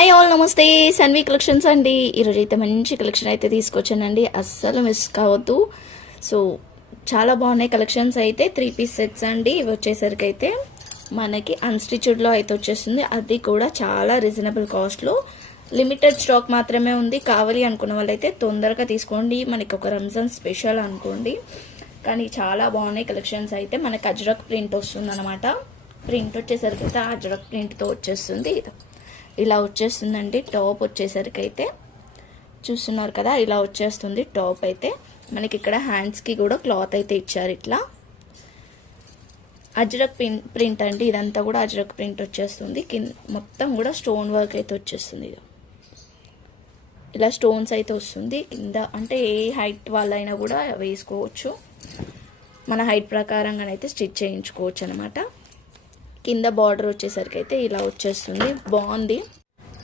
Hi all, నమస్తే. Sanvi collections అండి. ఈరోజు అయితే మంచి కలెక్షన్ అయితే తీసుకొచ్చానండి, అస్సలు మిస్ కావద్దు. సో చాలా బాగున్నాయి కలెక్షన్స్ అయితే. 3 పీస్ సెట్స్ అండి. ఇవి వచ్చేసరికి అయితే మనకి అన్స్టిచ్డ్లో అయితే వచ్చేస్తుంది, అది కూడా చాలా రీజనబుల్ కాస్ట్లో. లిమిటెడ్ స్టాక్ మాత్రమే ఉంది. కావాలి అనుకున్న వాళ్ళైతే తొందరగా తీసుకోండి. మనకి ఒక రంజాన్ స్పెషల్ అనుకోండి. కానీ చాలా బాగున్నాయి కలెక్షన్స్ అయితే. మనకి అజ్రక్ ప్రింట్ వస్తుంది అనమాట. ప్రింట్ వచ్చేసరికి అయితే అజ్రక్ ప్రింట్తో వచ్చేస్తుంది. ఇలా వచ్చేస్తుందండి. టాప్ వచ్చేసరికి అయితే చూస్తున్నారు కదా, ఇలా వచ్చేస్తుంది టాప్ అయితే. మనకి ఇక్కడ హ్యాండ్స్కి కూడా క్లాత్ అయితే ఇచ్చారు. ఇట్లా అజ్రక్ ప్రింట్ అండి. ఇదంతా కూడా అజ్రక్ ప్రింట్ వచ్చేస్తుంది. మొత్తం కూడా స్టోన్ వర్క్ అయితే వచ్చేస్తుంది. ఇలా స్టోన్స్ అయితే వస్తుంది కింద. అంటే ఏ హైట్ వాళ్ళైనా కూడా వేసుకోవచ్చు. మన హైట్ ప్రకారంగానైతే స్టిచ్ చేయించుకోవచ్చు అనమాట. కింద బార్డర్ వచ్చేసరికి అయితే ఇలా వచ్చేస్తుంది, బాగుంది.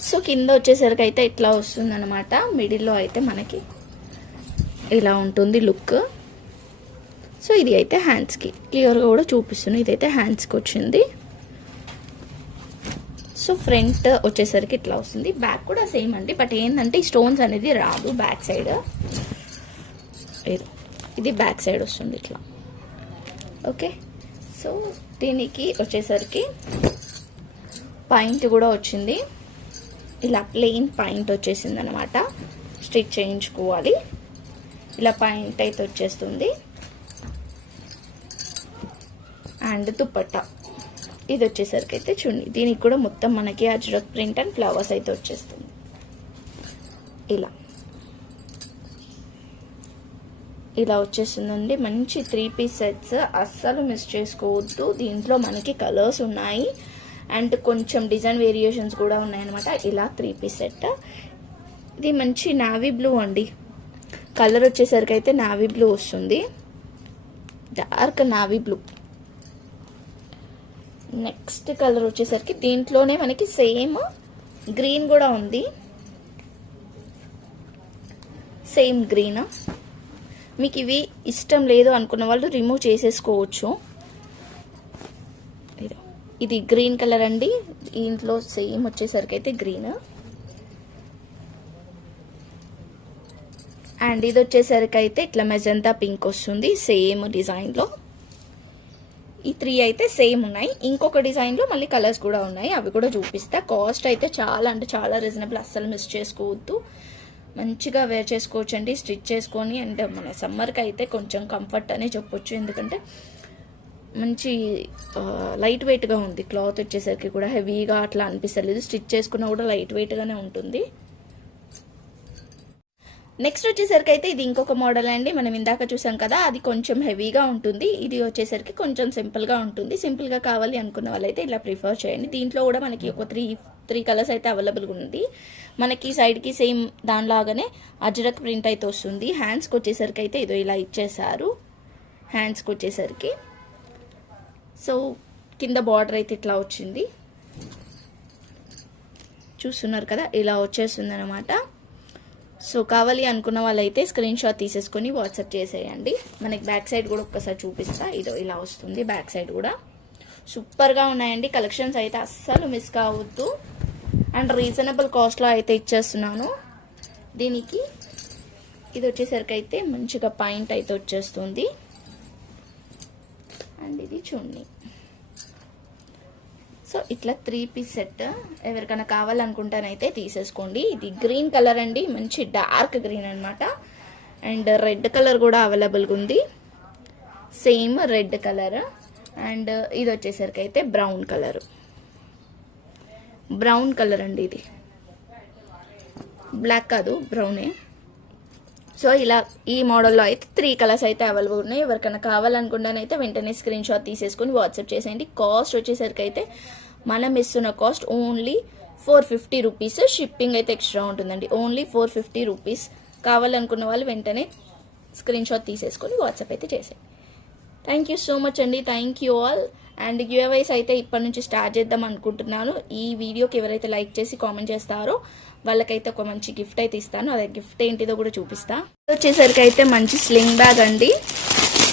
సో కింద వచ్చేసరికి అయితే ఇట్లా వస్తుంది అనమాట. మిడిల్లో అయితే మనకి ఇలా ఉంటుంది లుక్. సో ఇది అయితే హ్యాండ్స్కి క్లియర్గా కూడా చూపిస్తుంది. ఇదైతే హ్యాండ్స్కి వచ్చింది. సో ఫ్రంట్ వచ్చేసరికి ఇట్లా వస్తుంది. బ్యాక్ కూడా సేమ్ అండి, బట్ ఏంటంటే ఈ స్టోన్స్ అనేది రాదు బ్యాక్ సైడ్. ఇది బ్యాక్ సైడ్ వస్తుంది ఇట్లా. ఓకే, సో దీనికి వచ్చేసరికి పాయింట్ కూడా వచ్చింది. ఇలా ప్లెయిన్ పాయింట్ వచ్చేసింది అనమాట. స్టిచ్ చేయించుకోవాలి. ఇలా పాయింట్ అయితే వచ్చేస్తుంది. అండ్ దుపట్టా ఇది వచ్చేసరికి అయితే చున్నీ. దీనికి కూడా మొత్తం మనకి అజ్రక్ ప్రింట్ అండ్ ఫ్లవర్స్ అయితే వచ్చేస్తుంది. ఇలా వచ్చేస్తుందండి. మంచి 3 పీస్ సెట్స్, అస్సలు మిస్ చేసుకోవద్దు. దీంట్లో మనకి కలర్స్ ఉన్నాయి అండ్ కొంచెం డిజైన్ వేరియేషన్స్ కూడా ఉన్నాయన్నమాట. ఇలా 3 పీస్ సెట్. ఇది మంచి నావీ బ్లూ అండి. కలర్ వచ్చేసరికి అయితే నావీ బ్లూ వస్తుంది, dark navy blue. Next colour వచ్చేసరికి దీంట్లోనే మనకి సేమ్ గ్రీన్ కూడా ఉంది. Same green. మీకు ఇవి ఇష్టం లేదు అనుకున్న వాళ్ళు రిమూవ్ చేసేసుకోవచ్చు. ఇది గ్రీన్ కలర్ అండి. దీంట్లో సేమ్ వచ్చేసరికి అయితే గ్రీన్. అండ్ ఇది వచ్చేసరికి అయితే ఇట్లా మెజంతా పింక్ వస్తుంది సేమ్ డిజైన్లో. ఈ 3 అయితే సేమ్ ఉన్నాయి. ఇంకొక డిజైన్లో మళ్ళీ కలర్స్ కూడా ఉన్నాయి, అవి కూడా చూపిస్తా. కాస్ట్ అయితే చాలా అంటే చాలా రీజనబుల్, అస్సలు మిస్ చేసుకోవద్దు. మంచిగా వేర్ చేసుకోవచ్చు అండి, స్టిచ్ చేసుకొని. అండ్ మన సమ్మర్కి అయితే కొంచెం కంఫర్ట్ అనే చెప్పొచ్చు, ఎందుకంటే మంచి లైట్ వెయిట్గా ఉంది. క్లాత్ వచ్చేసరికి కూడా హెవీగా అట్లా అనిపిస్తలేదు. స్టిచ్ చేసుకున్నా కూడా లైట్ వెయిట్గానే ఉంటుంది. నెక్స్ట్ వచ్చేసరికి అయితే ఇది ఇంకొక మోడల్ అండి. మనం ఇందాక చూసాం కదా, అది కొంచెం హెవీగా ఉంటుంది. ఇది వచ్చేసరికి కొంచెం సింపుల్గా ఉంటుంది. సింపుల్గా కావాలి అనుకున్న వాళ్ళైతే ఇలా ప్రిఫర్ చేయండి. దీంట్లో కూడా మనకి ఒక త్రీ కలర్స్ అయితే అవైలబుల్గా ఉంది. మనకి సైడ్కి సేమ్ దానిలాగానే అజ్రక్ ప్రింట్ అయితే వస్తుంది. హ్యాండ్స్కి వచ్చేసరికి అయితే ఇదో ఇలా ఇచ్చేసారు. హ్యాండ్స్కి వచ్చేసరికి సో కింద బార్డర్ అయితే ఇట్లా వచ్చింది, చూస్తున్నారు కదా, ఇలా వచ్చేస్తుంది అనమాట. సో కావాలి అనుకున్న వాళ్ళైతే స్క్రీన్ షాట్ తీసేసుకొని వాట్సాప్ చేసేయండి. మనకి బ్యాక్ సైడ్ కూడా ఒక్కసారి చూపిస్తా. ఇదో ఇలా వస్తుంది బ్యాక్ సైడ్ కూడా. సూపర్గా ఉన్నాయండి కలెక్షన్స్ అయితే, అస్సలు మిస్ కావద్దు. అండ్ రీజనబుల్ కాస్ట్లో అయితే ఇచ్చేస్తున్నాను. దీనికి ఇది వచ్చేసరికి అయితే మంచిగా పాయింట్ అయితే వచ్చేస్తుంది. అండ్ ఇది చున్నీ. సో ఇట్లా 3 పీస్ సెట్ ఎవరికైనా కావాలనుకుంటానైతే తీసేసుకోండి. ఇది గ్రీన్ కలర్ అండి, మంచి డార్క్ గ్రీన్ అనమాట. అండ్ రెడ్ కలర్ కూడా అవైలబుల్గా ఉంది, సేమ్ రెడ్ కలర్. అండ్ ఇది వచ్చేసరికి అయితే బ్రౌన్ కలర్. బ్రౌన్ కలర్ అండి, ఇది బ్లాక్ కాదు, బ్రౌనే. సో ఇలా ఈ మోడల్లో అయితే 3 కలర్స్ అయితే అవైలబుల్ ఉన్నాయి. ఎవరికైనా కావాలనుకుంటానైతే వెంటనే స్క్రీన్ షాట్ తీసేసుకొని వాట్సాప్ చేసేయండి. కాస్ట్ వచ్చేసరికి అయితే మనం ఇస్తున్న కాస్ట్ ఓన్లీ 450 రూపీస్. షిప్పింగ్ అయితే ఎక్స్ట్రా ఉంటుందండి, ఓన్లీ 450 రూపీస్. కావాలనుకున్న వాళ్ళు వెంటనే స్క్రీన్ షాట్ తీసేసుకొని వాట్సాప్ అయితే చేసేయండి. థ్యాంక్ యూ సో మచ్ అండి, thank you all. And giveaways అయితే ఇప్పటి నుంచి స్టార్ట్ చేద్దాం అనుకుంటున్నాను. ఈ వీడియోకి ఎవరైతే లైక్ చేసి కామెంట్ చేస్తారో వాళ్ళకైతే ఒక మంచి గిఫ్ట్ అయితే ఇస్తాను. అదే గిఫ్ట్ ఏంటిదో కూడా చూపిస్తా. వచ్చేసరికి అయితే మంచి స్లింగ్ బ్యాగ్ అండి.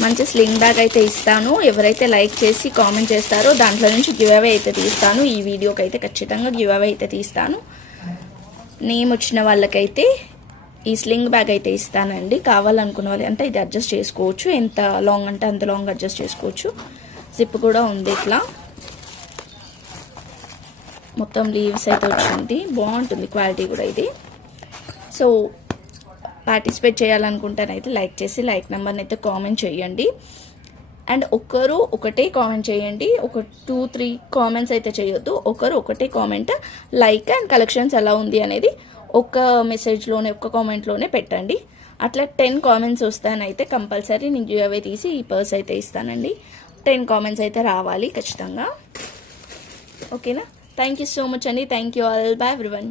మంచి స్లింగ్ బ్యాగ్ అయితే ఇస్తాను. ఎవరైతే లైక్ చేసి కామెంట్ చేస్తారో దాంట్లో నుంచి గివ్ అవే అయితే తీస్తాను. ఈ వీడియోకి అయితే ఖచ్చితంగా గివ్ అవే అయితే తీస్తాను. నేమ్ వచ్చిన వాళ్ళకైతే ఈ స్లింగ్ బ్యాగ్ అయితే ఇస్తానండి. కావాలనుకున్న వాళ్ళు అంటే ఇది అడ్జస్ట్ చేసుకోవచ్చు, ఎంత లాంగ్ అంటే అంత లాంగ్ అడ్జస్ట్ చేసుకోవచ్చు. జిప్ కూడా ఉంది, ఇట్లా మొత్తం లీవ్స్ అయితే వచ్చింది. బాగుంటుంది క్వాలిటీ కూడా ఇది. సో పార్టిసిపేట్ చేయాలనుకుంటేనైతే లైక్ చేసి లైక్ నెంబర్ని అయితే కామెంట్ చేయండి. అండ్ ఒకరు ఒకటే కామెంట్ చేయండి, ఒక 2-3 కామెంట్స్ అయితే చేయొద్దు. ఒకరు ఒకటే కామెంట్ లైక్ అండ్ కలెక్షన్స్ ఎలా ఉంది అనేది ఒక మెసేజ్లోనే ఒక కామెంట్లోనే పెట్టండి. అట్లా 10 కామెంట్స్ వస్తానైతే కంపల్సరీ నేను గివ్ అవే తీసి ఈ పర్స్ అయితే ఇస్తానండి. 10 కామెంట్స్ అయితే రావాలి ఖచ్చితంగా. ఓకేనా? థ్యాంక్ యూ సో మచ్ అండి. Thank you all. Bye everyone.